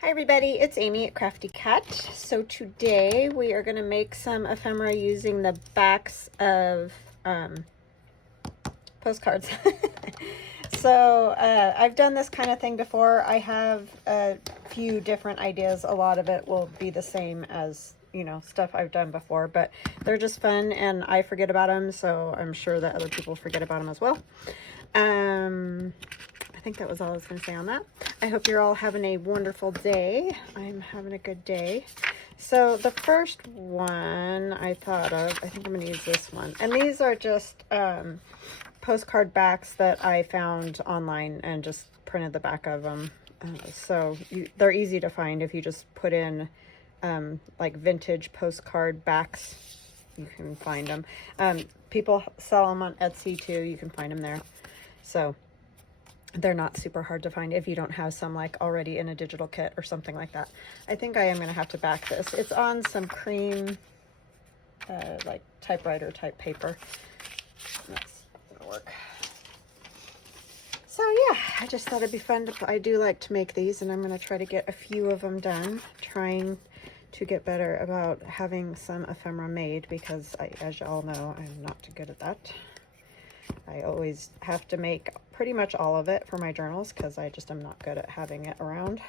Hi everybody, it's Amy at Crafty Cat. So today we are going to make some ephemera using the backs of postcards. So I've done this kind of thing before. I have a few different ideas. A lot of it will be the same as, you know, stuff I've done before, but they're just fun and I forget about them, so I'm sure that other people forget about them as well. I think that was all I was going to say on that. I hope you're all having a wonderful day. I'm having a good day. So the first one I thought of, I think I'm going to use this one. And these are just postcard backs that I found online and just printed the back of them. They're easy to find if you just put in like vintage postcard backs. You can find them. People sell them on Etsy too. You can find them there. So they're not super hard to find if you don't have some like already in a digital kit or something like that. I think I am going to have to back this. It's on some cream like typewriter type paper. That's going to work. So yeah, I just thought it'd be fun to, I do like to make these, and I'm going to try to get a few of them done, trying to get better about having some ephemera made, because as you all know, I'm not too good at that. I always have to make pretty much all of it for my journals because I just am not good at having it around.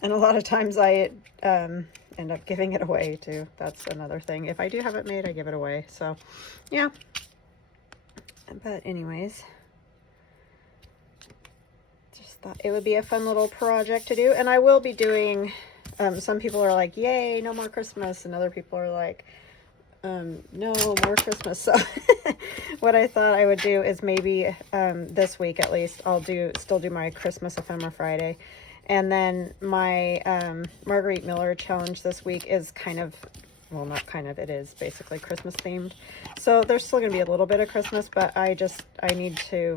And a lot of times I end up giving it away too. That's another thing. If I do have it made, I give it away. So yeah. But anyways, just thought it would be a fun little project to do. And I will be doing, some people are like, yay, no more Christmas. And other people are like, no more Christmas. So what I thought I would do is maybe this week at least I'll still do my Christmas ephemera Friday, and then my Marguerite Miller challenge this week is kind of, well, not kind of, it is basically Christmas themed. So there's still gonna be a little bit of Christmas, but I need to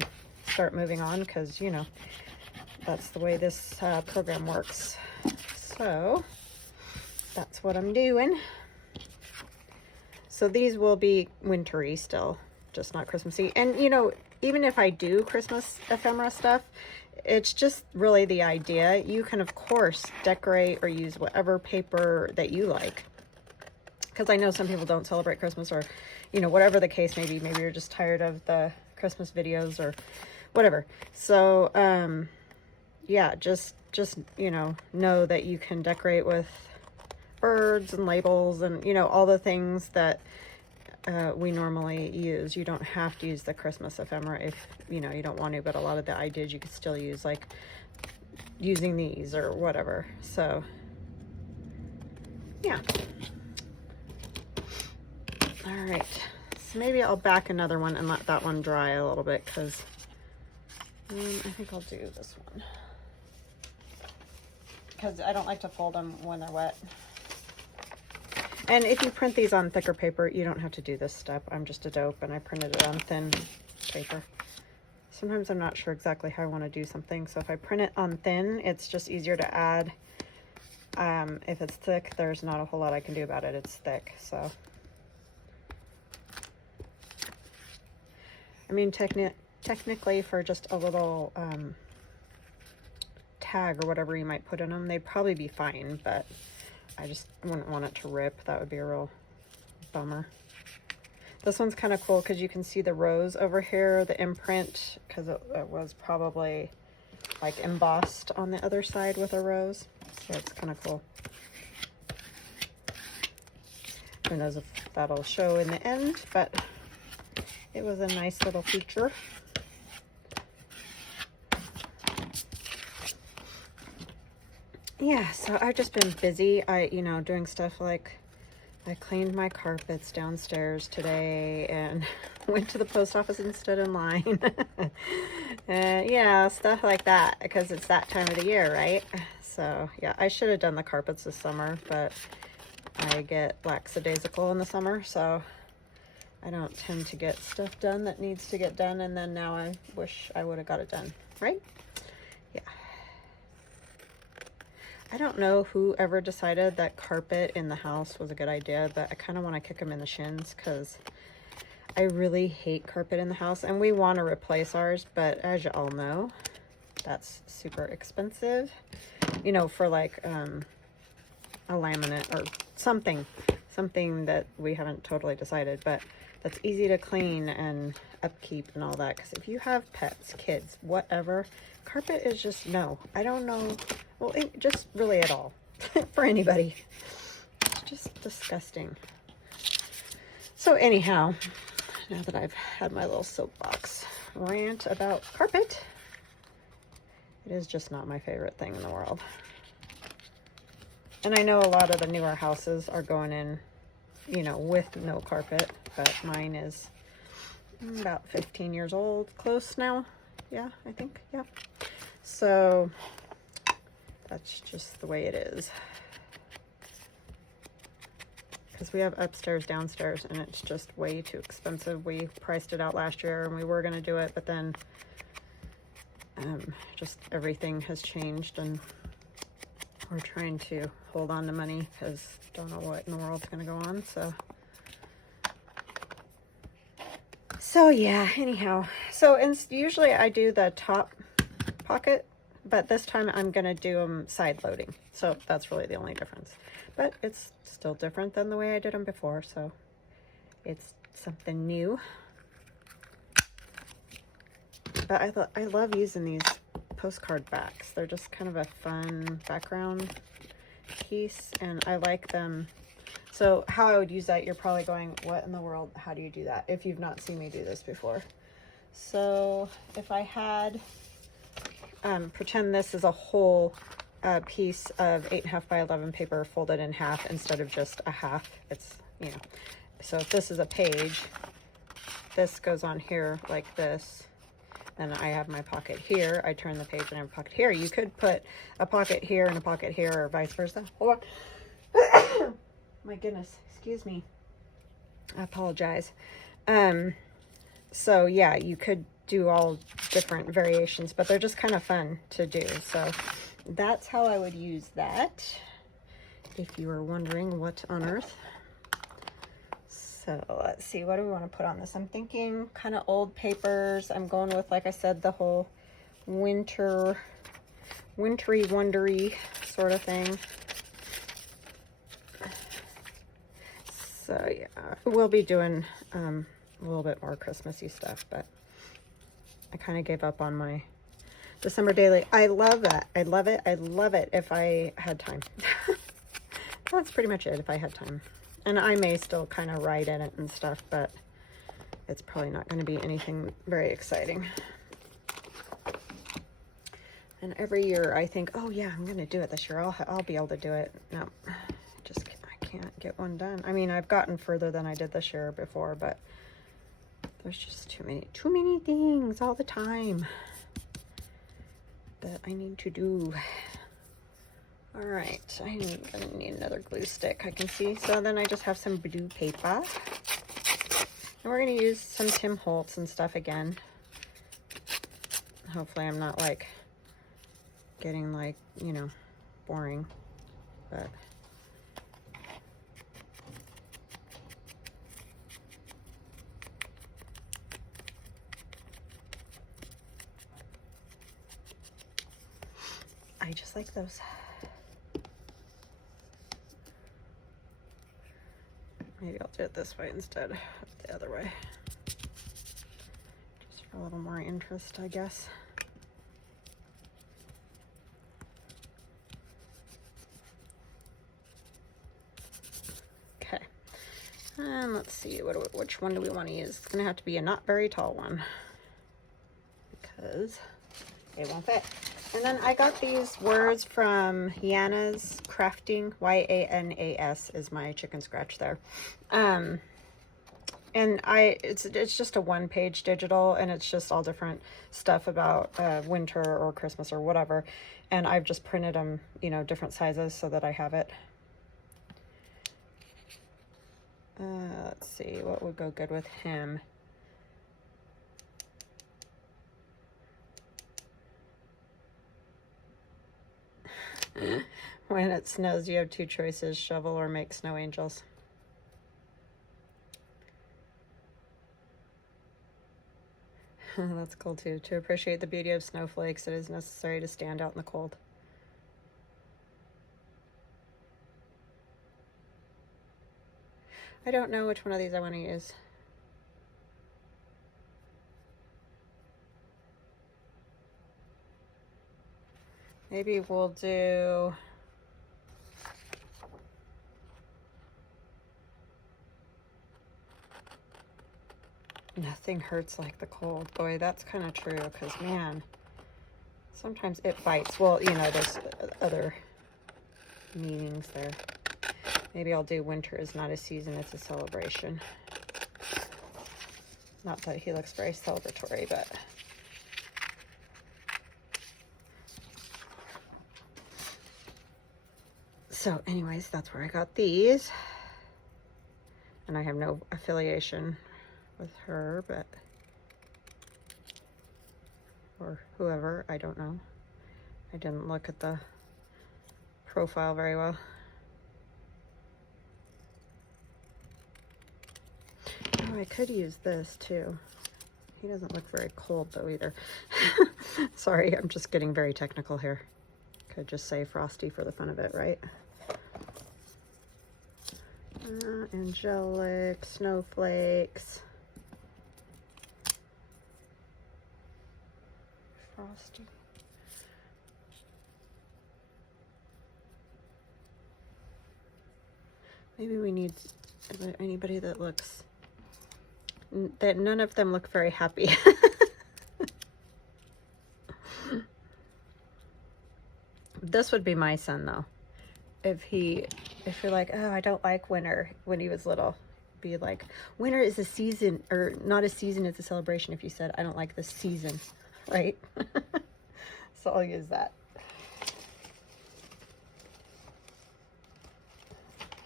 start moving on because, you know, that's the way this program works. So that's what I'm doing. So these will be wintry still, just not Christmassy. And, you know, even if I do Christmas ephemera stuff, it's just really the idea. You can, of course, decorate or use whatever paper that you like. Because I know some people don't celebrate Christmas, or, you know, whatever the case may be. Maybe you're just tired of the Christmas videos or whatever. So, yeah, just you know that you can decorate with birds and labels and, you know, all the things that we normally use. You don't have to use the Christmas ephemera if, you know, you don't want to, but a lot of the ideas you could still use, like using these or whatever. So yeah. All right, so maybe I'll back another one and let that one dry a little bit, because I think I'll do this one because I don't like to fold them when they're wet. And if you print these on thicker paper, you don't have to do this step. I'm just a dope and I printed it on thin paper. Sometimes I'm not sure exactly how I want to do something. So if I print it on thin, it's just easier to add. If it's thick, there's not a whole lot I can do about it. It's thick, so. I mean, technically for just a little tag or whatever you might put in them, they'd probably be fine, but I just wouldn't want it to rip. That would be a real bummer. This one's kind of cool because you can see the rose over here, the imprint, because it was probably like embossed on the other side with a rose. So it's kind of cool. Who knows if that'll show in the end, but it was a nice little feature. Yeah, so I've just been busy. You know, doing stuff like I cleaned my carpets downstairs today and went to the post office and stood in line. Yeah, stuff like that, because it's that time of the year, right? So yeah, I should have done the carpets this summer, but I get lackadaisical in the summer, so I don't tend to get stuff done that needs to get done, and then now I wish I would have got it done, right? Yeah. I don't know who ever decided that carpet in the house was a good idea, but I kind of want to kick them in the shins because I really hate carpet in the house, and we want to replace ours, but as you all know, that's super expensive, you know, for like a laminate or something that we haven't totally decided, but that's easy to clean and upkeep and all that. Because if you have pets, kids, whatever, carpet is just no. I don't know. Well, just really at all for anybody. It's just disgusting. So anyhow, now that I've had my little soapbox rant about carpet, it is just not my favorite thing in the world. And I know a lot of the newer houses are going in, you know, with no carpet, but mine is about 15 years old, close now. Yeah, I think, yeah. So that's just the way it is. Because we have upstairs, downstairs, and it's just way too expensive. We priced it out last year and we were going to do it, but then just everything has changed and we're trying to hold on to money because don't know what in the world's going to go on. So yeah, anyhow. So usually I do the top pocket, but this time I'm going to do them side loading. So that's really the only difference. But it's still different than the way I did them before, so it's something new. But I love using these postcard backs. They're just kind of a fun background piece, and I like them. So how I would use that, you're probably going, what in the world, how do you do that? If you've not seen me do this before. So if I had, pretend this is a whole piece of 8.5 by 11 paper folded in half instead of just a half. It's, you know, so if this is a page, this goes on here like this. Then I have my pocket here. I turn the page and I have a pocket here. You could put a pocket here and a pocket here, or vice versa. Hold on. My goodness, excuse me. I apologize. So yeah, you could do all different variations, but they're just kind of fun to do. So that's how I would use that, if you were wondering what on earth. So let's see, what do we want to put on this? I'm thinking kind of old papers. I'm going with, like I said, the whole wintry wondery sort of thing. So yeah, we'll be doing a little bit more Christmassy stuff, but I kind of gave up on my December daily. I love that. I love it. I love it if I had time. That's pretty much it, if I had time. And I may still kind of write in it and stuff, but it's probably not going to be anything very exciting. And every year I think, oh yeah, I'm going to do it this year. I'll be able to do it. No, just I can't get one done. I mean, I've gotten further than I did this year before, but there's just too many things all the time that I need to do. All right, I'm gonna need another glue stick, I can see. So then I just have some blue paper. And we're gonna use some Tim Holtz and stuff again. Hopefully I'm not like getting like, you know, boring, but I just like those. Maybe I'll do it this way instead of the other way. Just for a little more interest, I guess. Okay. And let's see, which one do we want to use? It's going to have to be a not very tall one because it won't fit. And then I got these words from YanasCrafting. YANAS is my chicken scratch there. And it's just a one-page digital, and it's just all different stuff about winter or Christmas or whatever. And I've just printed them, you know, different sizes so that I have it. Let's see, what would go good with him? When it snows, you have two choices: shovel or make snow angels. That's cool too. To appreciate the beauty of snowflakes, it is necessary to stand out in the cold. I don't know which one of these I want to use. Maybe we'll do... Nothing hurts like the cold. Boy, that's kind of true, because, man, sometimes it bites. Well, you know, there's other meanings there. Maybe I'll do winter is not a season, it's a celebration. Not that he looks very celebratory, but... So, anyways, that's where I got these. And I have no affiliation with her, but... or whoever, I don't know. I didn't look at the profile very well. Oh, I could use this too. He doesn't look very cold though either. Sorry, I'm just getting very technical here. Could just say frosty for the fun of it, right? Angelic, snowflakes. Frosty. Maybe we need anybody that looks, that none of them look very happy. This would be my son though. If you're like, oh, I don't like winter, when he was little, be like, winter is a season, or not a season, it's a celebration. If you said, I don't like this season, right? So I'll use that.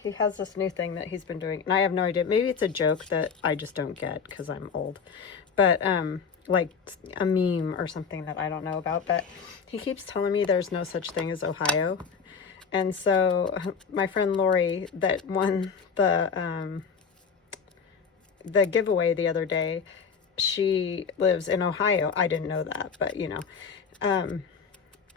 He has this new thing that he's been doing, and I have no idea. Maybe it's a joke that I just don't get because I'm old. But like a meme or something that I don't know about. But he keeps telling me there's no such thing as Ohio. And so my friend Lori that won the giveaway the other day, she lives in Ohio. I didn't know that, but you know,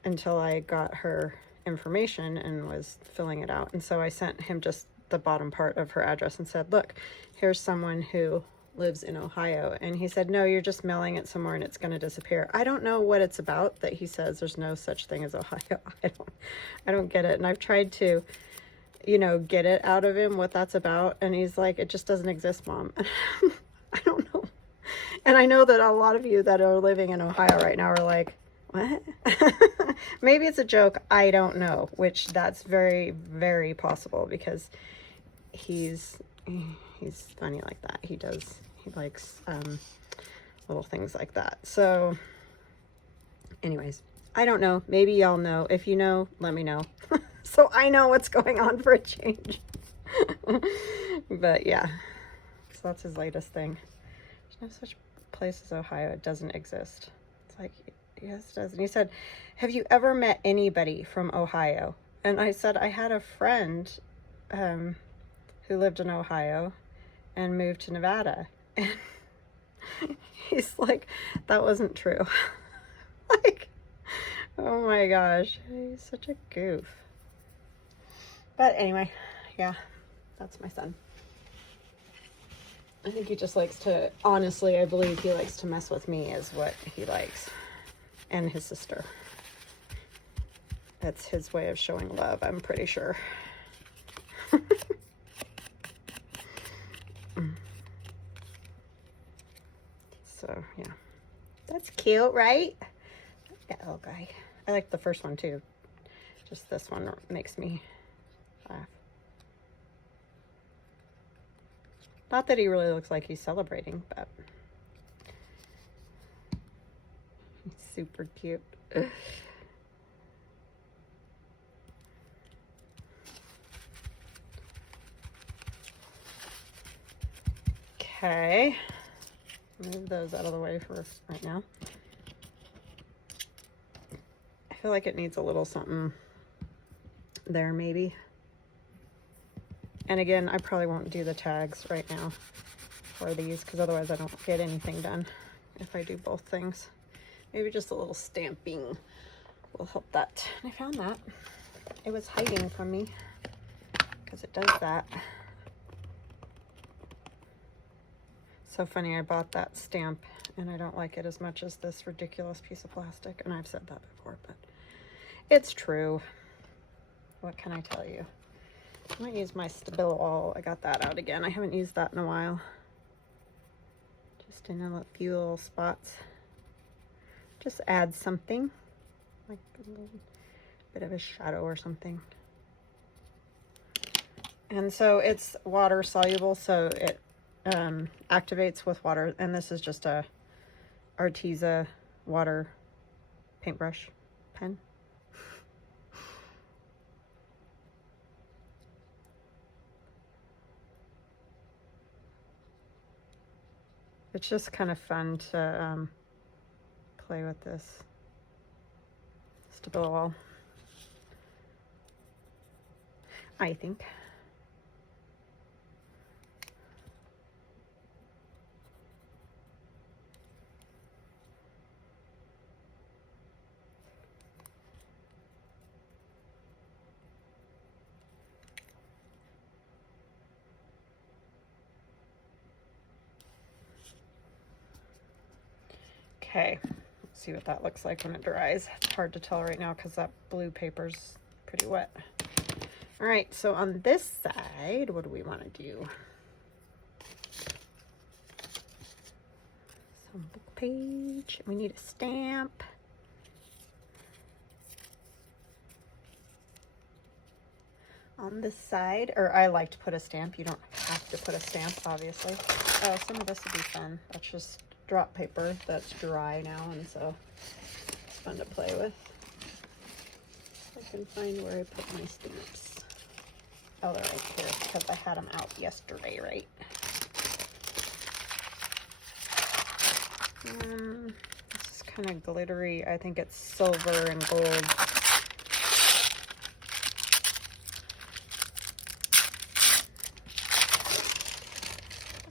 until I got her information and was filling it out. And so I sent him just the bottom part of her address and said, look, here's someone who lives in Ohio. And he said, no, you're just mailing it somewhere and it's going to disappear. I don't know what it's about that he says there's no such thing as Ohio. I don't get it. And I've tried to, you know, get it out of him what that's about. And he's like, it just doesn't exist, Mom. I don't know. And I know that a lot of you that are living in Ohio right now are like, what? Maybe it's a joke. I don't know, which that's very, very possible because he's funny like that. He likes little things like that. So anyways, I don't know. Maybe y'all know. If you know, let me know. So I know what's going on for a change. But yeah, so that's his latest thing. There's no such place as Ohio. It doesn't exist. It's like, yes, it does. And he said, have you ever met anybody from Ohio? And I said, I had a friend who lived in Ohio and moved to Nevada. And he's like, that wasn't true. Like, oh my gosh, he's such a goof. But anyway, yeah, that's my son. I think he just likes to, honestly, I believe he likes to mess with me is what he likes. And his sister. That's his way of showing love, I'm pretty sure. So, yeah. That's cute, right? That little guy. I like the first one, too. Just this one makes me laugh. Not that he really looks like he's celebrating, but he's super cute. Okay. Move those out of the way for right now. I feel like it needs a little something there maybe. And again, I probably won't do the tags right now for these because otherwise I don't get anything done. if I do both things. Maybe just a little stamping will help that. And I found that. It was hiding from me because it does that. So funny, I bought that stamp and I don't like it as much as this ridiculous piece of plastic. And I've said that before, but it's true. What can I tell you? I might use my Stabilo. I got that out again. I haven't used that in a while. Just in a few little spots. Just add something, like a little bit of a shadow or something. And so it's water soluble, so it activates with water. And this is just a Arteza water paintbrush pen. It's just kind of fun to play with this Stabilo, I think. Okay, let's see what that looks like when it dries. It's hard to tell right now because that blue paper's pretty wet. All right, so on this side, what do we want to do? Some book page. We need a stamp. On this side, or I like to put a stamp. You don't have to put a stamp, obviously. Oh, some of this would be fun. That's just drop paper that's dry now, and so it's fun to play with. I can find where I put my stamps. Oh, they're right here because I had them out yesterday, right? This is kind of glittery. I think it's silver and gold.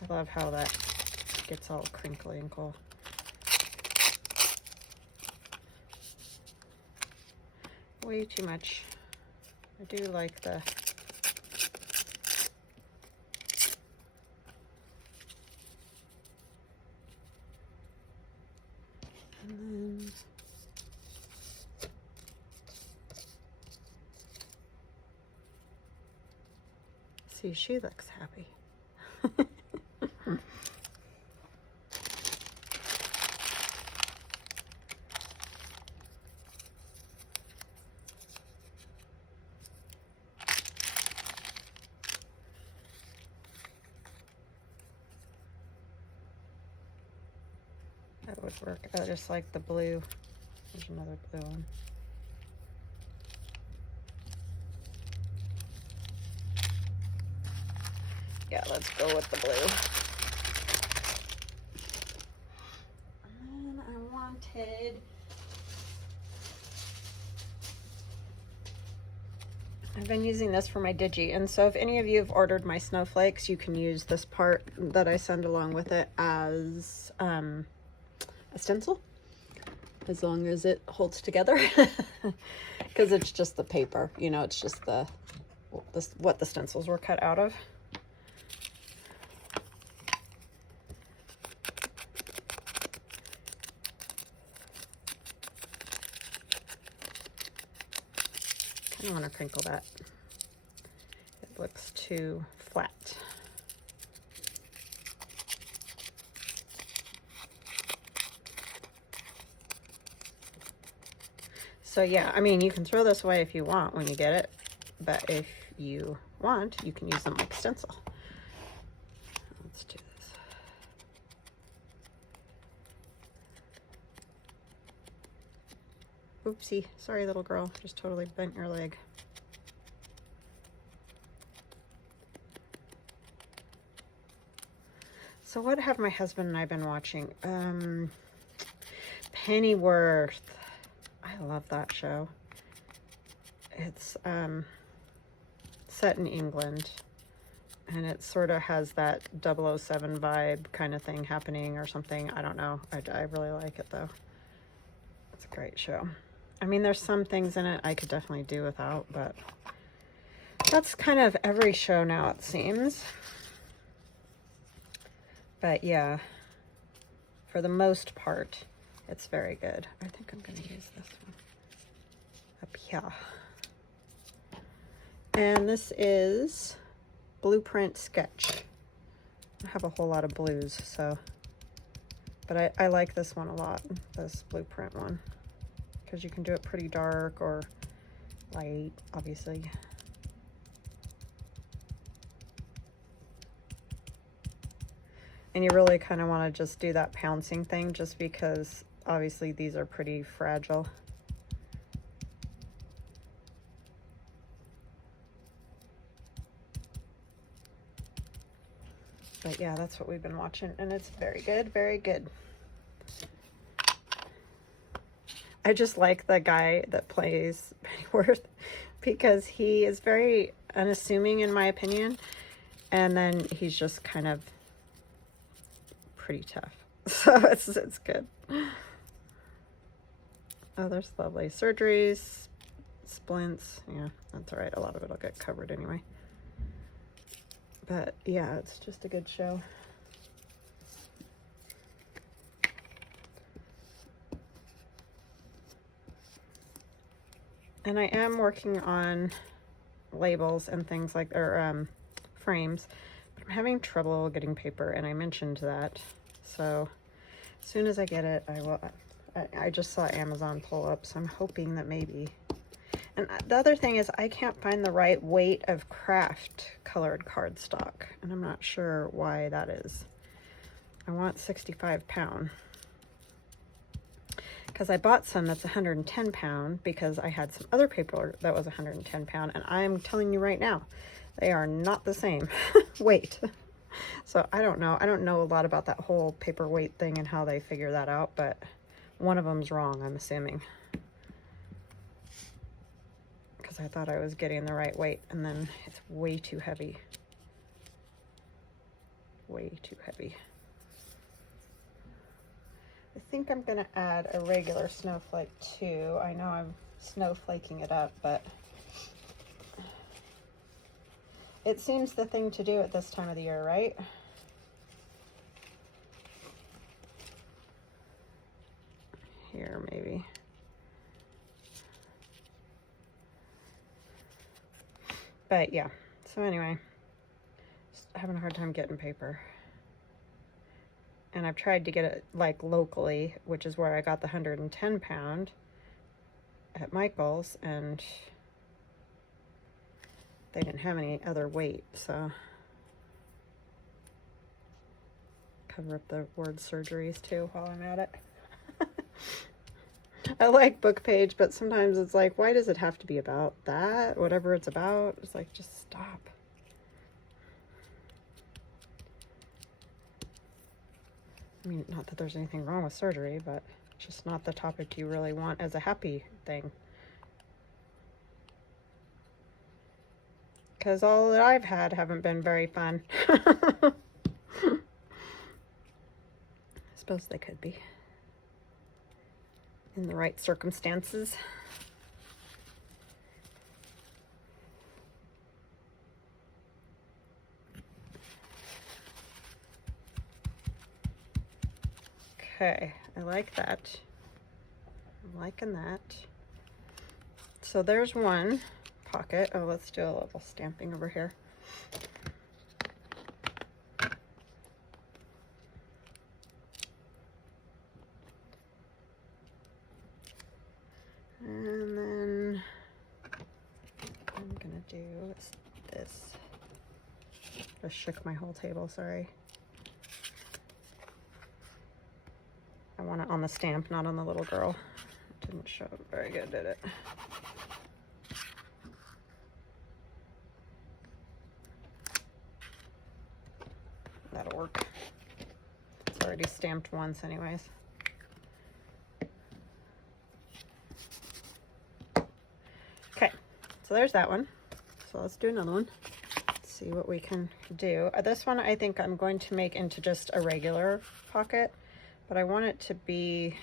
I love how that gets all crinkly and cool. Way too much. I do like the and then see, she looks happy. That would work. I just like the blue. There's another blue one. Yeah, let's go with the blue. And I wanted... I've been using this for my digi, and so if any of you have ordered my snowflakes, you can use this part that I send along with it as a stencil, as long as it holds together, because it's just the paper, you know, it's just what the stencils were cut out of. I don't want to crinkle that. It looks too flat. So yeah, I mean, you can throw this away if you want when you get it, but if you want, you can use them like stencil. Let's do this. Oopsie, sorry little girl, just totally bent your leg. So what have my husband and I been watching? Pennyworth. I love that show. It's set in England, And it sort of has that 007 vibe kind of thing happening or something. I don't know. I really like it though. It's a great show. I mean, there's some things in it I could definitely do without, but that's kind of every show now, it seems. But yeah, for the most part, it's very good. I think I'm going to use this one up here. And this is Blueprint Sketch. I have a whole lot of blues, so, but I like this one a lot, this Blueprint one, because you can do it pretty dark or light, obviously. And you really kind of want to just do that pouncing thing, just because obviously these are pretty fragile. But yeah, that's what we've been watching, and it's very good, very good. I just like the guy that plays Pennyworth because he is very unassuming in my opinion, and then he's just kind of pretty tough. So it's good. Oh, there's lovely surgeries, splints. Yeah, that's all right. A lot of it will get covered anyway. But yeah, it's just a good show. And I am working on labels and things like, or frames, but I'm having trouble getting paper, and I mentioned that. So as soon as I get it, I will. I just saw Amazon pull up, so I'm hoping that maybe. And the other thing is I can't find the right weight of craft colored cardstock, and I'm not sure why that is. I want 65 pound because I bought some that's 110 pound because I had some other paper that was 110 pound, and I'm telling you right now, they are not the same weight. So I don't know. I don't know a lot about that whole paper weight thing and how they figure that out, but one of them's wrong, I'm assuming. Because I thought I was getting the right weight, and then it's way too heavy. Way too heavy. I think I'm going to add a regular snowflake too. I know I'm snowflaking it up, but it seems the thing to do at this time of the year, right? Here, maybe. But yeah, so anyway, just having a hard time getting paper. And I've tried to get it like locally, which is where I got the 110 pound at Michael's, and they didn't have any other weight, so cover up the word surgeries too while I'm at it. I like book page, but sometimes it's like, why does it have to be about that? Whatever it's about, it's like, just stop. I mean, not that there's anything wrong with surgery, but just not the topic you really want as a happy thing. Because all that I've had haven't been very fun. I suppose they could be. In the right circumstances. Okay, I like that. I'm liking that. So there's one pocket. Oh, let's do a little stamping over here. And then I'm gonna do this. Just shook my whole table, sorry. I want it on the stamp, not on the little girl. It didn't show up very good, did it? That'll work. It's already stamped once anyways. Okay, so there's that one. So let's do another one. Let's see what we can do. This one I think I'm going to make into just a regular pocket, but I want it to be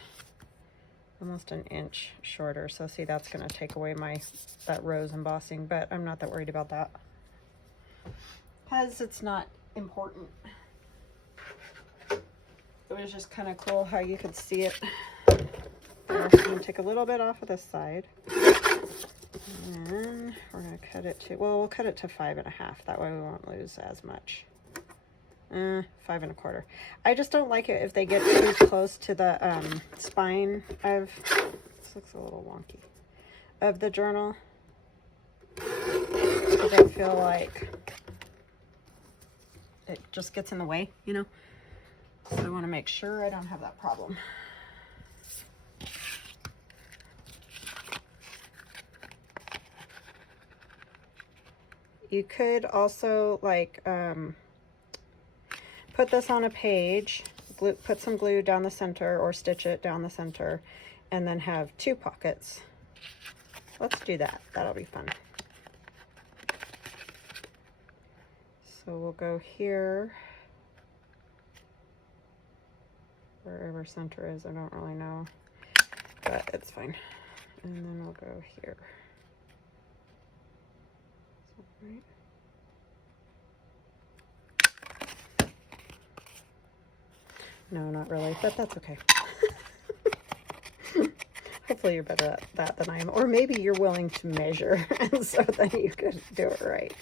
almost an inch shorter. So see, that's going to take away that rose embossing, but I'm not that worried about that because it's not important. It was just kind of cool how you could see it. I'm going to take a little bit off of this side. And then we're going to cut it to, well, we'll cut it to 5.5. That way we won't lose as much. 5.25. I just don't like it if they get too close to the spine of, this looks a little wonky, of the journal. Because I feel like it just gets in the way, you know? So I want to make sure I don't have that problem. You could also like put this on a page, put some glue down the center or stitch it down the center, and then have 2 pockets. Let's do that. That'll be fun. So we'll go here, wherever center is, I don't really know, but it's fine. And then we'll go here. Right. No, not really, but that's okay. Hopefully you're better at that than I am, or maybe you're willing to measure, and so then you could do it right.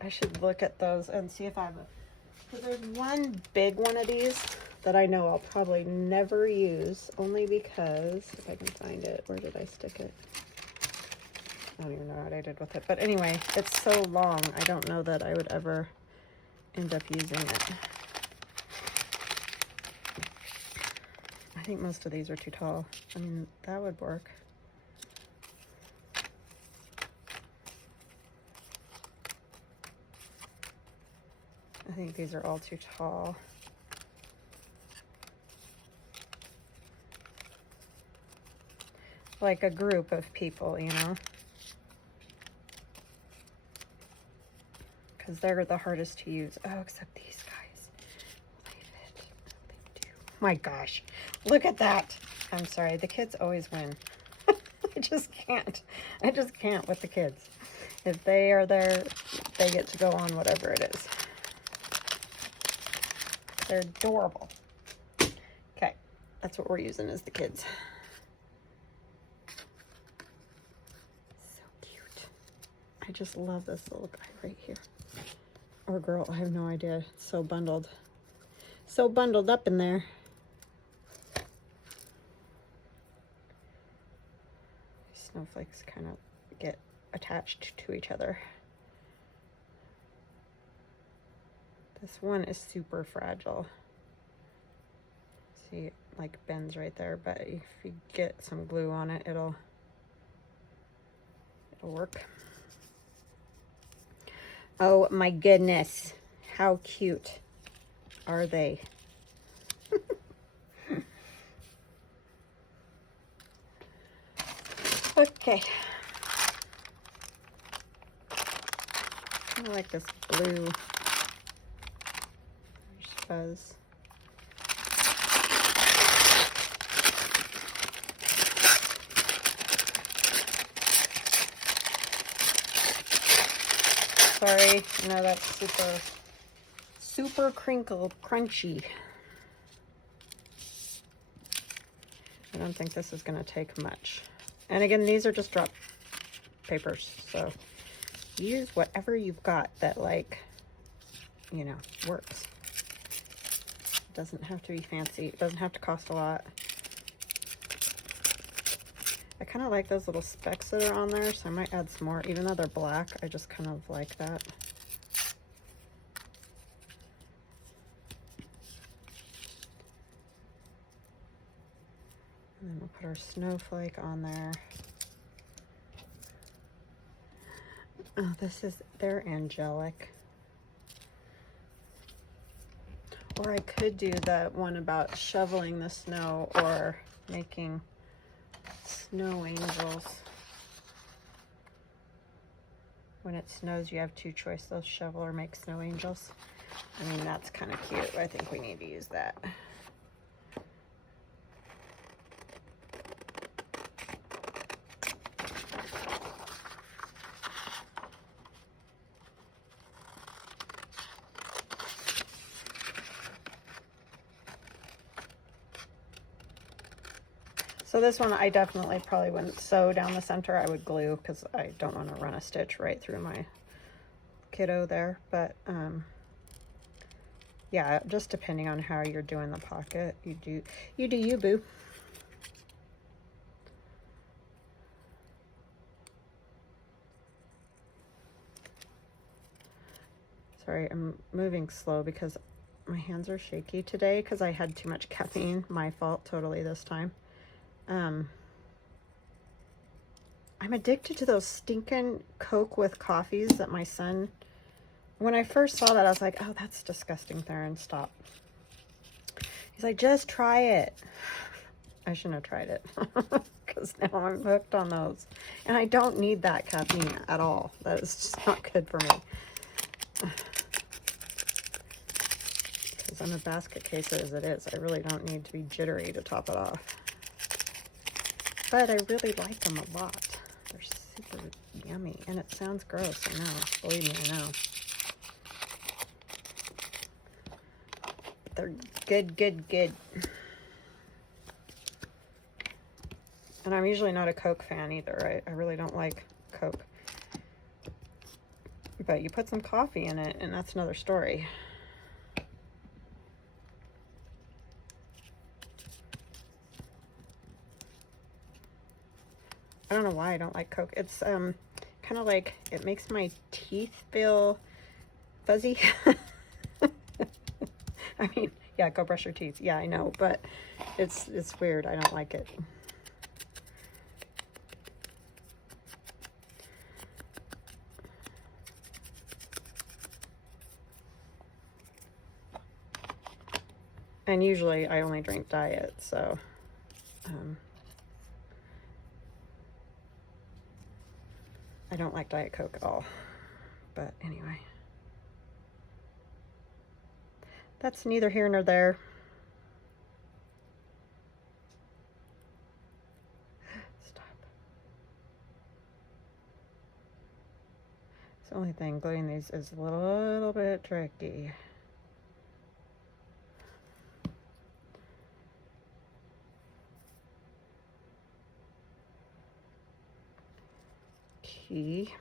I should look at those and see if I have a, because there's one big one of these that I know I'll probably never use, only because, if I can find it, where did I stick it? I don't even know what I did with it, but anyway, it's so long, I don't know that I would ever end up using it. I think most of these are too tall. I mean, that would work. I think these are all too tall. Like a group of people, you know? Because they're the hardest to use. Oh, except these guys. They fit. They do. My gosh. Look at that. I'm sorry. The kids always win. I just can't. I just can't with the kids. If they are there, they get to go on whatever it is. They're adorable. Okay. That's what we're using as the kids. So cute. I just love this little guy right here. Or girl, I have no idea. It's so bundled. So bundled up in there. Snowflakes kind of get attached to each other. This one is super fragile. See, it like bends right there, but if you get some glue on it, it'll work. Oh my goodness. How cute are they? Okay. I like this blue fuzz. Sorry, no, that's super crinkle crunchy. I don't think this is going to take much. And again, these are just drop papers, so use whatever you've got that, like, you know, works. It doesn't have to be fancy. It doesn't have to cost a lot. I kind of like those little specks that are on there, so I might add some more. Even though they're black, I just kind of like that. And then we'll put our snowflake on there. Oh, they're angelic. Or I could do the one about shoveling the snow or making snow angels. When it snows, you have two choices, shovel or make snow angels. I mean, that's kind of cute. I think we need to use that. So this one I definitely probably wouldn't sew down the center. I would glue because I don't want to run a stitch right through my kiddo there. But yeah, just depending on how you're doing the pocket, you do you, boo. Sorry, I'm moving slow because my hands are shaky today because I had too much caffeine. My fault totally this time. I'm addicted to those stinking Coke with coffees that my son, when I first saw that, I was like, oh, that's disgusting, Theron, stop. He's like, just try it. I shouldn't have tried it because now I'm hooked on those. And I don't need that caffeine at all. That is just not good for me. Because I'm a basket caser as it is. I really don't need to be jittery to top it off. But I really like them a lot. They're super yummy. And it sounds gross, I know. Believe me, I know. They're good, good, good. And I'm usually not a Coke fan either. I really don't like Coke. But you put some coffee in it, and that's another story. I don't know why I don't like Coke. It's kind of like, it makes my teeth feel fuzzy. I mean, yeah, go brush your teeth. Yeah, I know, but it's weird. I don't like it. And usually I only drink diet, so I don't like Diet Coke at all. But anyway, that's neither here nor there. Stop. It's the only thing, gluing these is a little bit tricky. Key.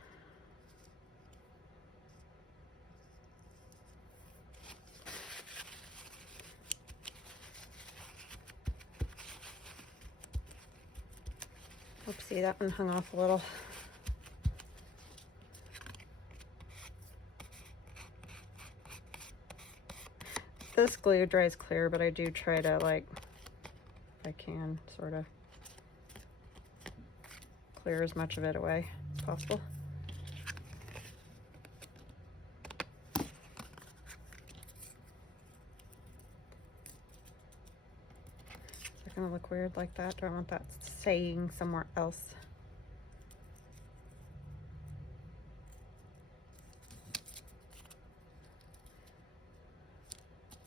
Oopsie, that one hung off a little. This glue dries clear, but I do try to, like, if I can, sort of clear as much of it away as possible. Is it gonna look weird like that? Do I want that saying somewhere else?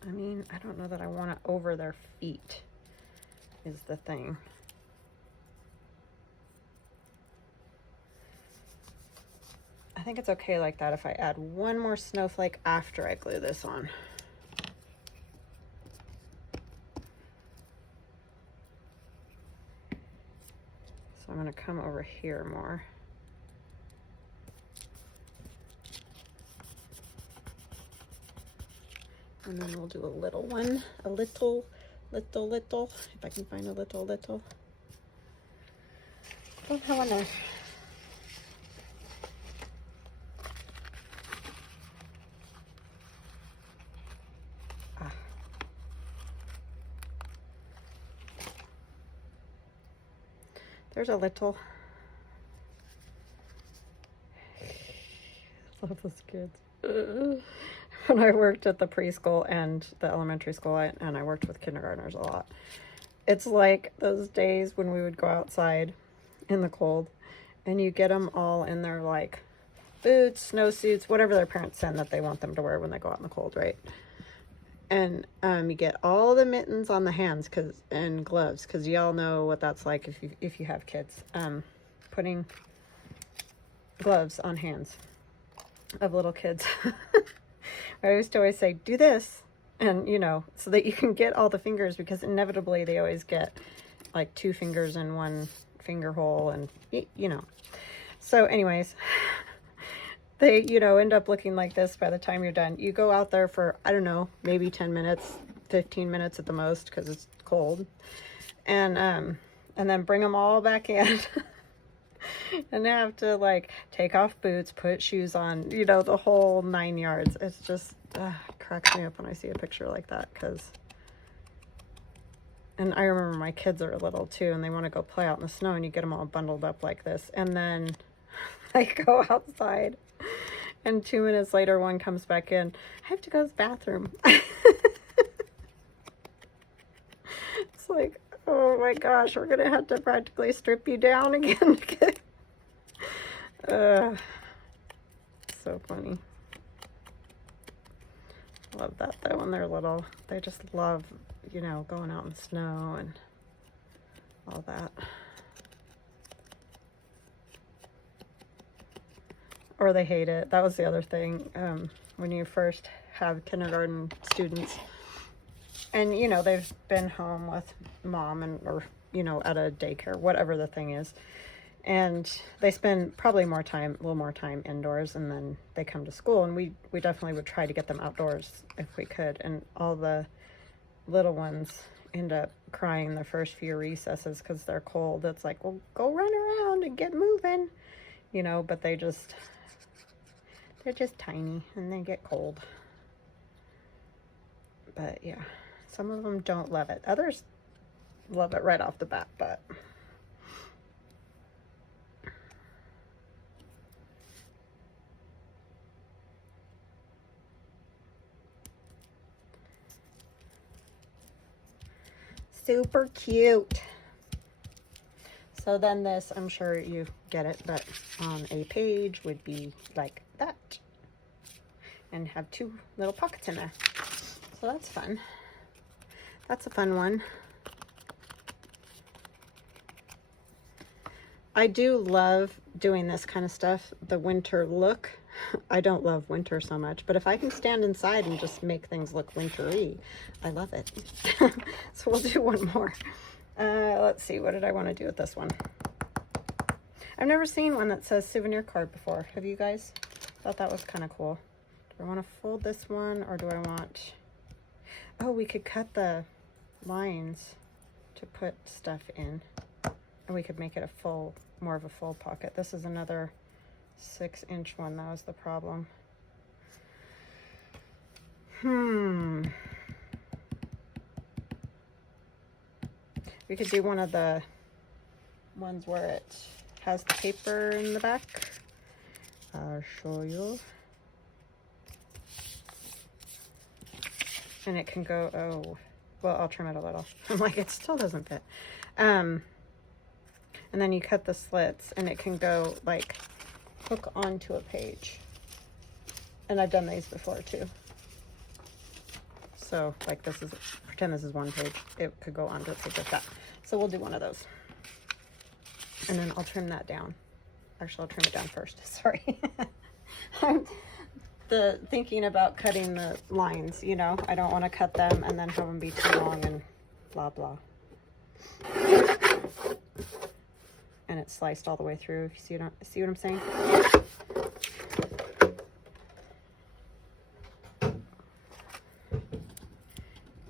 I mean, I don't know that I want it over their feet is the thing. I think it's okay like that if I add one more snowflake after I glue this on. So I'm going to come over here more. And then we'll do a little one, a little, if I can find a little. I don't have one. There's a little. I love those kids. when I worked at the preschool and the elementary school, and I worked with kindergartners a lot. It's like those days when we would go outside in the cold and you get them all in their like boots, snowsuits, whatever their parents send that they want them to wear when they go out in the cold, right? And you get all the mittens on the hands and gloves, because y'all know what that's like if you have kids. Putting gloves on hands of little kids. I used to always say, do this, and you know, so that you can get all the fingers, because inevitably they always get like 2 fingers in one finger hole, and you know. So anyways, they, you know, end up looking like this by the time you're done. You go out there for, I don't know, maybe 10 minutes, 15 minutes at the most, because it's cold, and then bring them all back in. And they have to like take off boots, put shoes on, you know, the whole 9 yards. It's just it cracks me up when I see a picture like that, and I remember my kids are little too, and they want to go play out in the snow, and you get them all bundled up like this, and then I go outside, and 2 minutes later one comes back in. I have to go to the bathroom. It's like, oh my gosh, we're gonna have to practically strip you down again. So funny. Love that though when they're little. They just love, you know, going out in the snow and all that. Or they hate it. That was the other thing. When you first have kindergarten students, and you know, they've been home with mom or you know, at a daycare, whatever the thing is, and they spend probably a little more time indoors, and then they come to school, and we definitely would try to get them outdoors if we could, and all the little ones end up crying the first few recesses because they're cold. It's like, well, go run around and get moving, you know, but they're just tiny and they get cold. But yeah, some of them don't love it. Others love it right off the bat, but super cute. So then this, I'm sure you get it, but on a page would be like that and have 2 little pockets in there. So that's fun. That's a fun one. I do love doing this kind of stuff, the winter look. I don't love winter so much, but if I can stand inside and just make things look wintry, I love it. So we'll do one more. Let's see, what did I want to do with this one? I've never seen one that says souvenir card before. Have you guys? Thought that was kind of cool. Do I want to fold this one, or do I want... Oh, we could cut the lines to put stuff in, and we could make it more of a full pocket. This is another 6-inch one. That was the problem. We could do one of the ones where it has the paper in the back. I'll show you. And it can go, oh, well, I'll trim it a little. I'm like, it still doesn't fit. And then you cut the slits, and it can go like hook onto a page. And I've done these before too. So like this is, pretend this is one page. It could go onto a page like that. So we'll do one of those. And then I'll trim that down. Actually, I'll trim it down first. Sorry. I'm thinking about cutting the lines, you know. I don't want to cut them and then have them be too long and blah, blah. And it's sliced all the way through, if you see what I'm saying.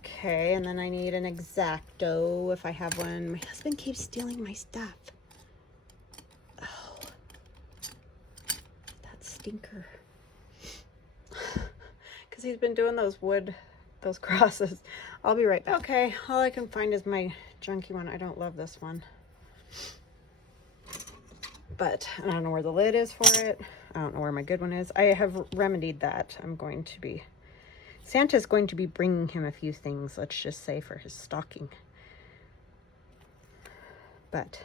Okay, and then I need an X-Acto if I have one. My husband keeps stealing my stuff. Oh, that stinker. Because he's been doing those crosses. I'll be right back. Okay, all I can find is my junky one. I don't love this one. But I don't know where the lid is for it. I don't know where my good one is. I have remedied that. I'm going to be Santa's going to be bringing him a few things, let's just say, for his stocking. But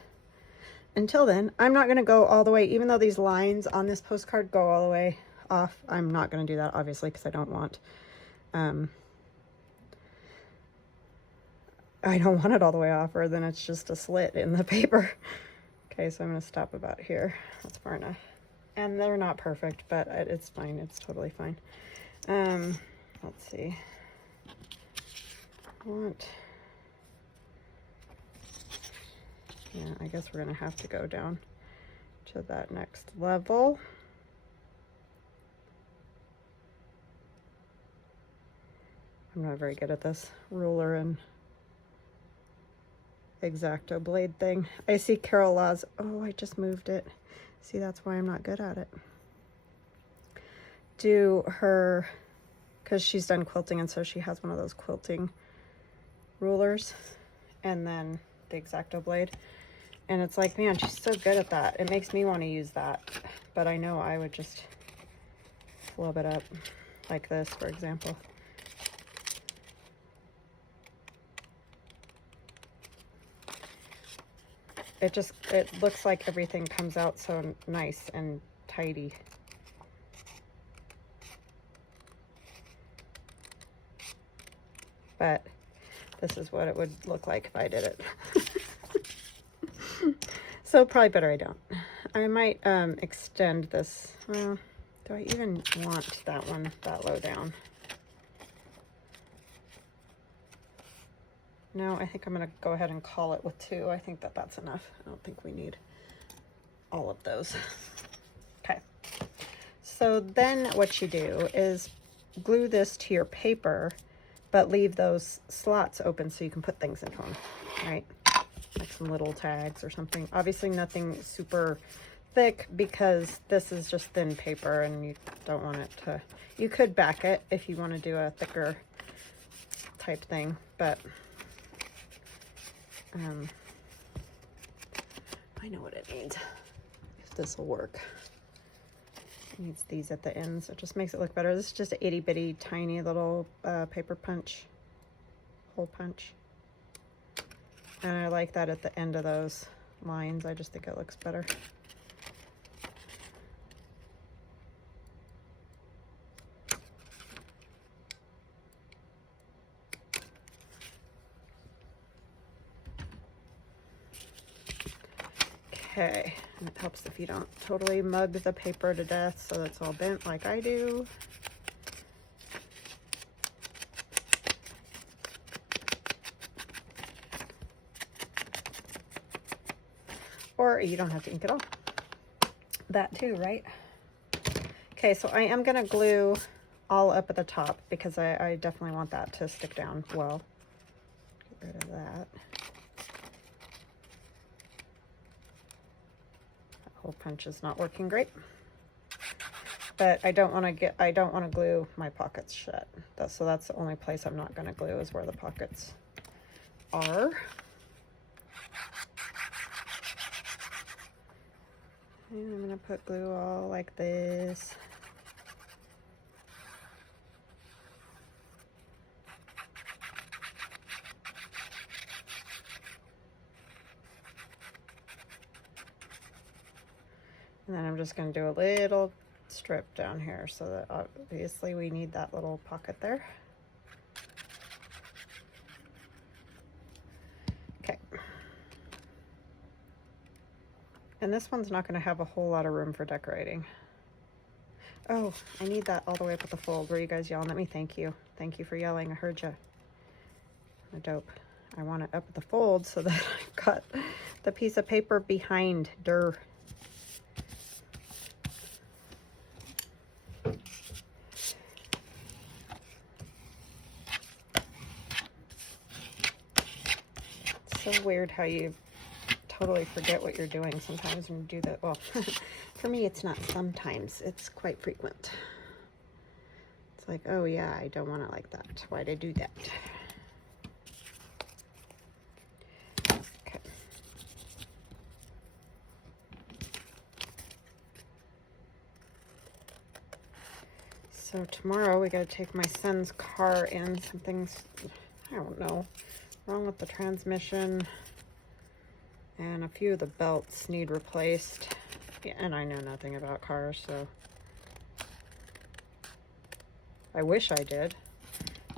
until then, I'm not going to go all the way, even though these lines on this postcard go all the way off. I'm not going to do that, obviously, because I don't want it all the way off, or then it's just a slit in the paper. Okay, so I'm going to stop about here. That's far enough. And they're not perfect, but it's fine. It's totally fine. Let's see. Yeah, I guess we're going to have to go down to that next level. I'm not very good at this ruler and X-Acto blade thing. I see Carol Laws. Oh, I just moved it. See, that's why I'm not good at it. Do her, because she's done quilting, and so she has one of those quilting rulers, and then the X-Acto blade. And it's like, man, she's so good at that. It makes me want to use that. But I know I would just flub it up like this, for example. It looks like everything comes out so nice and tidy. But this is what it would look like if I did it. So probably better I don't. I might extend this. Well, do I even want that one that low down? No, I think I'm going to go ahead and call it with 2. I think that's enough. I don't think we need all of those. Okay. So then what you do is glue this to your paper, but leave those slots open so you can put things into them, right? Like some little tags or something. Obviously nothing super thick, because this is just thin paper and you don't want it to, you could back it if you want to do a thicker type thing, but I know what it needs, if this will work. It needs these at the ends. It just makes it look better. This is just an itty bitty tiny little paper punch, hole punch. And I like that at the end of those lines. I just think it looks better. Okay, and it helps if you don't totally mug the paper to death so it's all bent like I do. Or you don't have to ink it all. That too, right? Okay, so I am going to glue all up at the top because I definitely want that to stick down well. Get rid of that. Hole punch is not working great, but I don't want to glue my pockets shut. So that's the only place I'm not going to glue, is where the pockets are. And I'm going to put glue all like this. And then I'm just going to do a little strip down here so that obviously we need that little pocket there. Okay. And this one's not going to have a whole lot of room for decorating. Oh, I need that all the way up at the fold. Were you guys yelling at me? Thank you. Thank you for yelling. I heard you. Dope. I want it up at the fold so that I've got the piece of paper behind der. So weird how you totally forget what you're doing sometimes when you do that. Well, for me, it's not sometimes, it's quite frequent. It's like, oh yeah, I don't want it like that. Why'd I do that? Okay. So tomorrow we got to take my son's car in. Something's, I don't know, wrong with the transmission. And a few of the belts need replaced. Yeah, and I know nothing about cars, so I wish I did.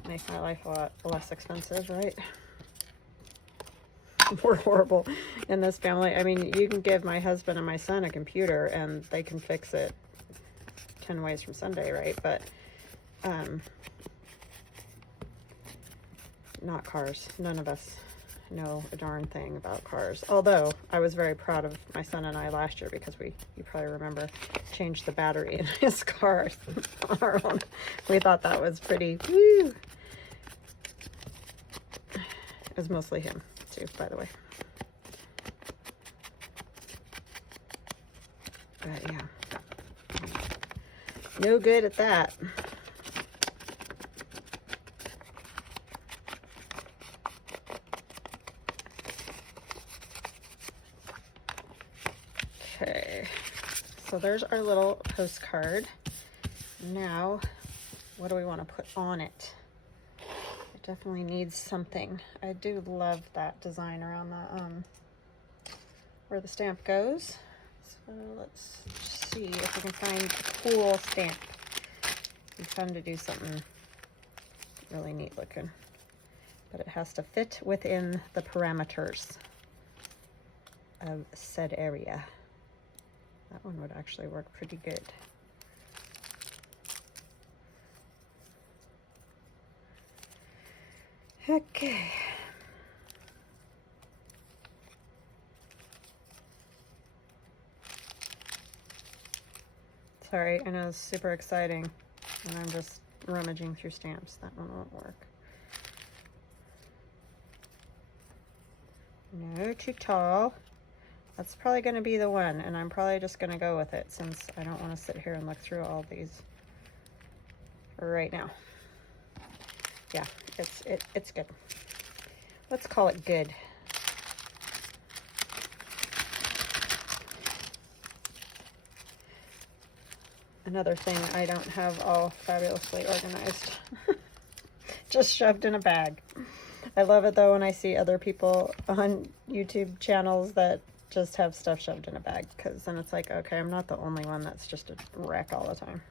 Make my life a lot less expensive, right? We're horrible in this family. I mean, you can give my husband and my son a computer and they can fix it 10 ways from Sunday, right? But not cars. None of us know a darn thing about cars. Although I was very proud of my son and I last year because you probably remember, changed the battery in his car on our own. We thought that was pretty, woo. It was mostly him too, by the way. But yeah, no good at that. Okay, so there's our little postcard. Now, what do we want to put on it? It definitely needs something. I do love that design around the where the stamp goes. So let's see if we can find a cool stamp. It'd be fun to do something really neat looking, but it has to fit within the parameters of said area. That one would actually work pretty good. Okay. Sorry, I know it's super exciting, and I'm just rummaging through stamps. That one won't work. No, too tall. That's probably going to be the one, and I'm probably just going to go with it since I don't want to sit here and look through all these right now. Yeah, it's good. Let's call it good. Another thing I don't have all fabulously organized. Just shoved in a bag. I love it though when I see other people on YouTube channels that just have stuff shoved in a bag, because then it's like, okay, I'm not the only one that's just a wreck all the time.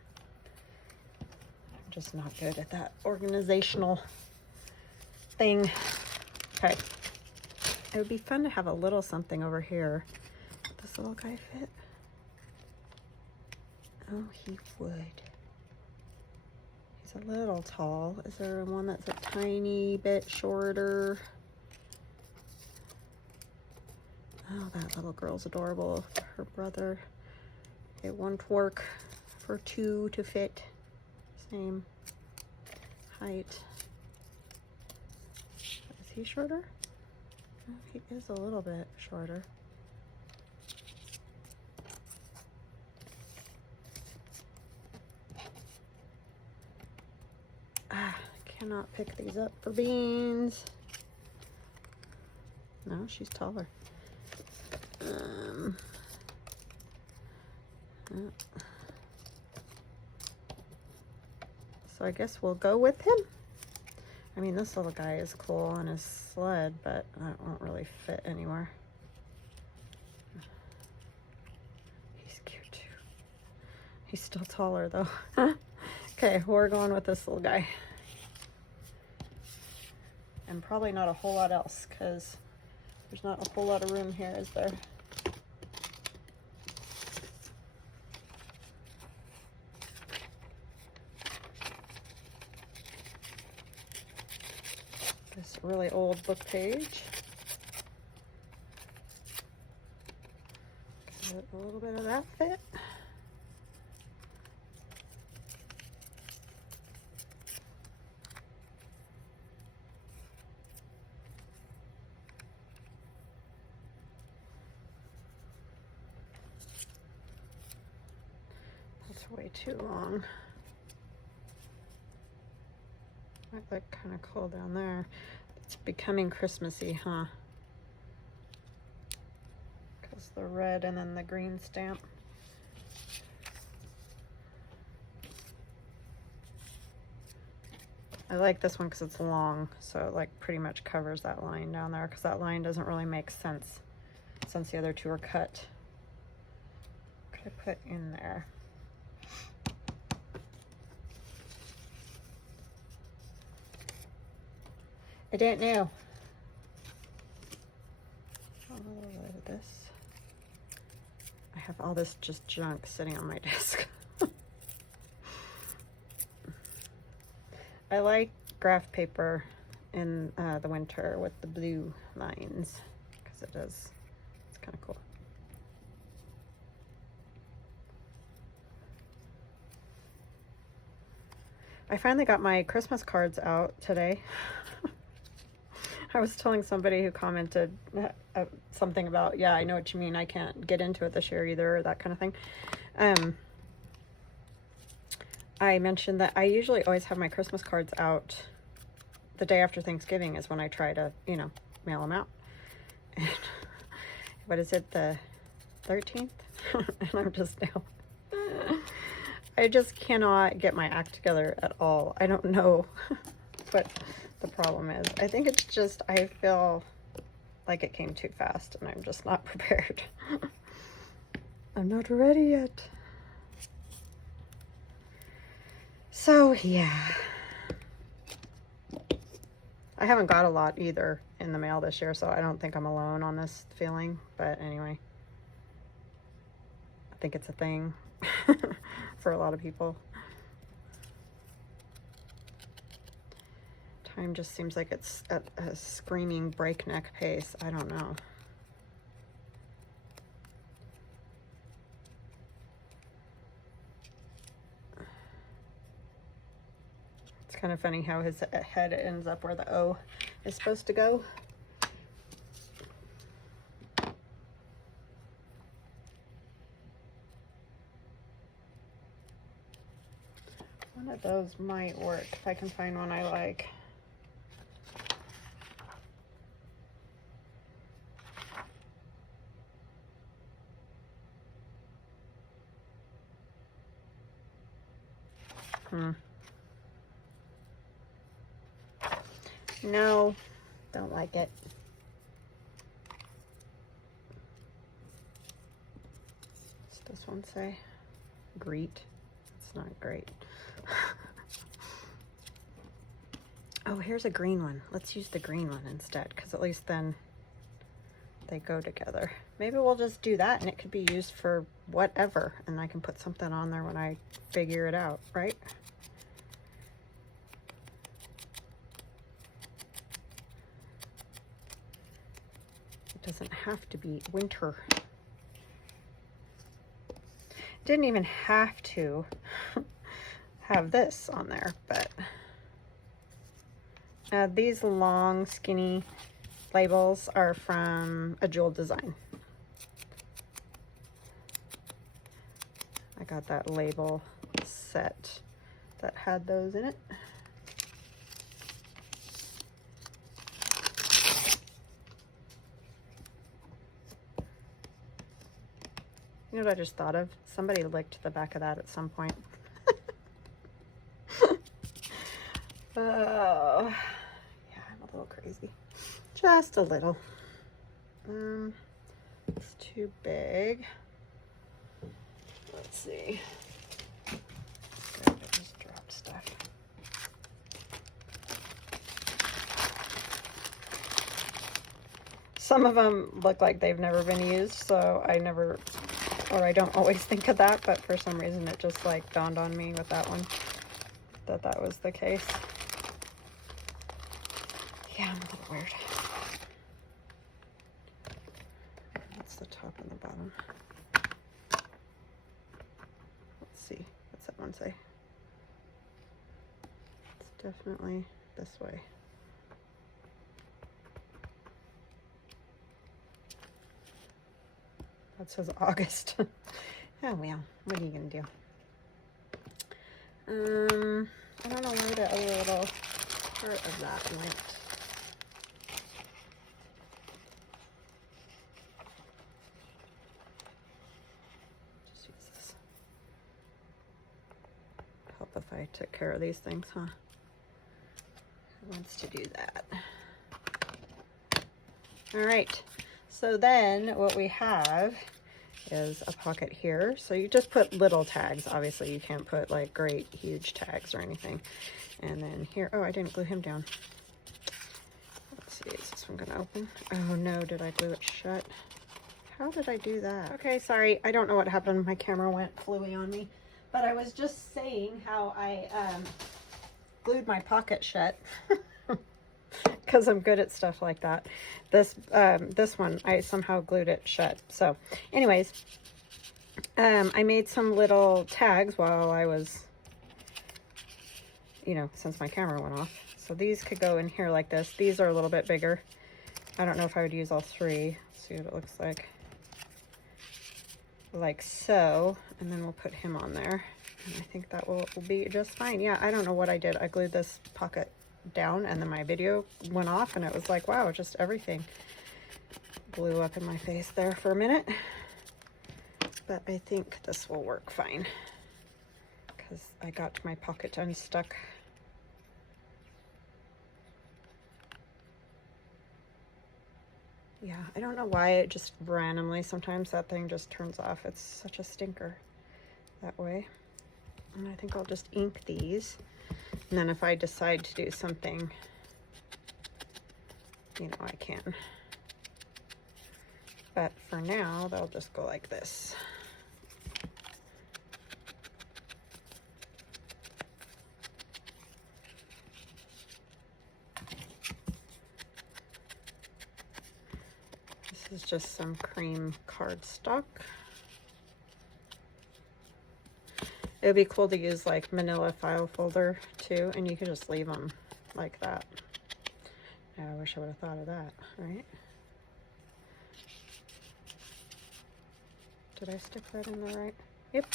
I'm just not good at that organizational thing. Okay. It would be fun to have a little something over here. Would this little guy fit? Oh, he would. He's a little tall. Is there one that's a tiny bit shorter? Oh, that little girl's adorable. Her brother. It won't work for two to fit. Same height. Is he shorter? Oh, he is a little bit shorter. Cannot pick these up for beans. No, she's taller. So I guess we'll go with him. I mean, this little guy is cool on his sled, but that won't really fit anywhere. He's cute too. He's still taller though. Okay, we're going with this little guy. And probably not a whole lot else, because there's not a whole lot of room here, is there? This really old book page. Get a little bit of that fit. Way too long. Might look kind of cool down there. It's becoming Christmassy, huh? Because the red and then the green stamp. I like this one because it's long, so it like pretty much covers that line down there, because that line doesn't really make sense since the other two are cut. What could I put in there? I don't know. A little bit of this. I have all this just junk sitting on my desk. I like graph paper in the winter with the blue lines, because it's kind of cool. I finally got my Christmas cards out today. I was telling somebody who commented something about, yeah, I know what you mean, I can't get into it this year either, or that kind of thing. I mentioned that I usually always have my Christmas cards out the day after Thanksgiving is when I try to, you know, mail them out. And what is it, the 13th? And I'm just now, I just cannot get my act together at all. I don't know what the problem is. I think it's just, I feel like it came too fast and I'm just not prepared. I'm not ready yet. So yeah, I haven't got a lot either in the mail this year, so I don't think I'm alone on this feeling. But anyway, I think it's a thing for a lot of people. Time just seems like it's at a screaming breakneck pace. I don't know. It's kind of funny how his head ends up where the O is supposed to go. One of those might work if I can find one I like. No, don't like it. What's this one say? Greet. It's not great. Oh, here's a green one. Let's use the green one instead, because at least then they go together. Maybe we'll just do that and it could be used for whatever, and I can put something on there when I figure it out, right? It doesn't have to be winter. Didn't even have to have this on there, but these long skinny labels are from a Jewel Design. I got that label set that had those in it. You know what I just thought of? Somebody licked the back of that at some point. Oh, yeah, I'm a little crazy. Just a little. It's too big. Let's see. I just dropped stuff. Some of them look like they've never been used, so I never, or I don't always think of that, but for some reason it just like dawned on me with that one that that was the case. Yeah, I'm a little weird. What's the top and the bottom? Let's see. What's that one say? It's definitely this way. That says August. Oh well, what are you gonna do? I don't know where the other little part of that went. Just use this. Help if I took care of these things, huh? wants to do that. All right, so then what we have is a pocket here. So you just put little tags. Obviously you can't put like great huge tags or anything. And then here, oh, I didn't glue him down. Let's see, is this one gonna open? Oh no, did I glue it shut? How did I do that? Okay, sorry, I don't know what happened. My camera went fluey on me. But I was just saying how I glued my pocket shut. Because I'm good at stuff like that. This one, I somehow glued it shut. So anyways, I made some little tags while I was, you know, since my camera went off. So these could go in here like this. These are a little bit bigger. I don't know if I would use all three. Let's see what it looks like so. And then we'll put him on there. And I think that will be just fine. Yeah, I don't know what I did. I glued this pocket down and then my video went off and it was like, wow, just everything blew up in my face there for a minute. But I think this will work fine because I got my pocket unstuck. Yeah, I don't know why it just randomly, sometimes that thing just turns off. It's such a stinker that way. And I think I'll just ink these. And then if I decide to do something, you know, I can. But for now, they'll just go like this. This is just some cream cardstock. It would be cool to use like manila file folder too, and you can just leave them like that. I wish I would have thought of that, right? Did I stick that in the right? Yep.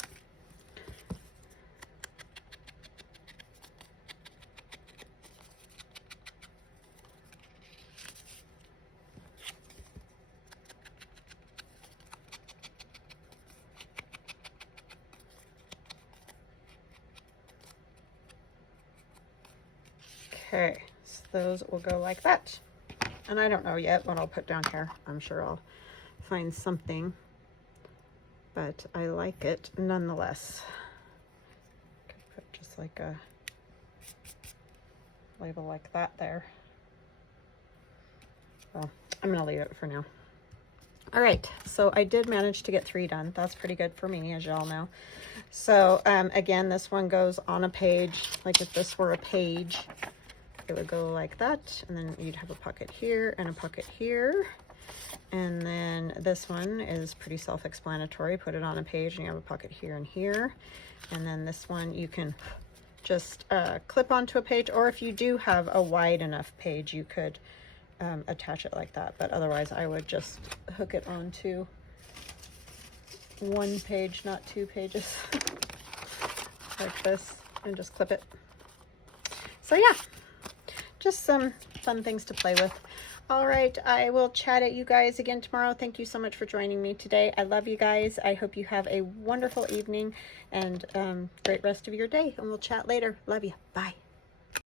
Okay, so those will go like that. And I don't know yet what I'll put down here. I'm sure I'll find something, but I like it nonetheless. Could put just like a label like that there. Well, I'm gonna leave it for now. All right, so I did manage to get 3 done. That's pretty good for me, as y'all know. So again, this one goes on a page. Like if this were a page, it would go like that, and then you'd have a pocket here and a pocket here. And then this one is pretty self-explanatory. Put it on a page and you have a pocket here and here. And then this one you can just clip onto a page, or if you do have a wide enough page, you could attach it like that. But otherwise I would just hook it onto 1 page, not 2 pages, like this, and just clip it. So yeah, just some fun things to play with. All right, I will chat at you guys again tomorrow. Thank you so much for joining me today. I love you guys. I hope you have a wonderful evening and great rest of your day, and we'll chat later. Love you. Bye.